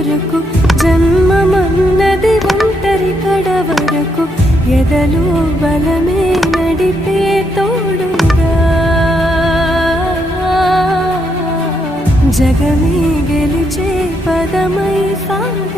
కొరకు జన్మమన్నది ఒంటరి కడ వరకు ఎదలో బలమే నడిపే తోడుగా జగమే గెలిచే పదమై సాగ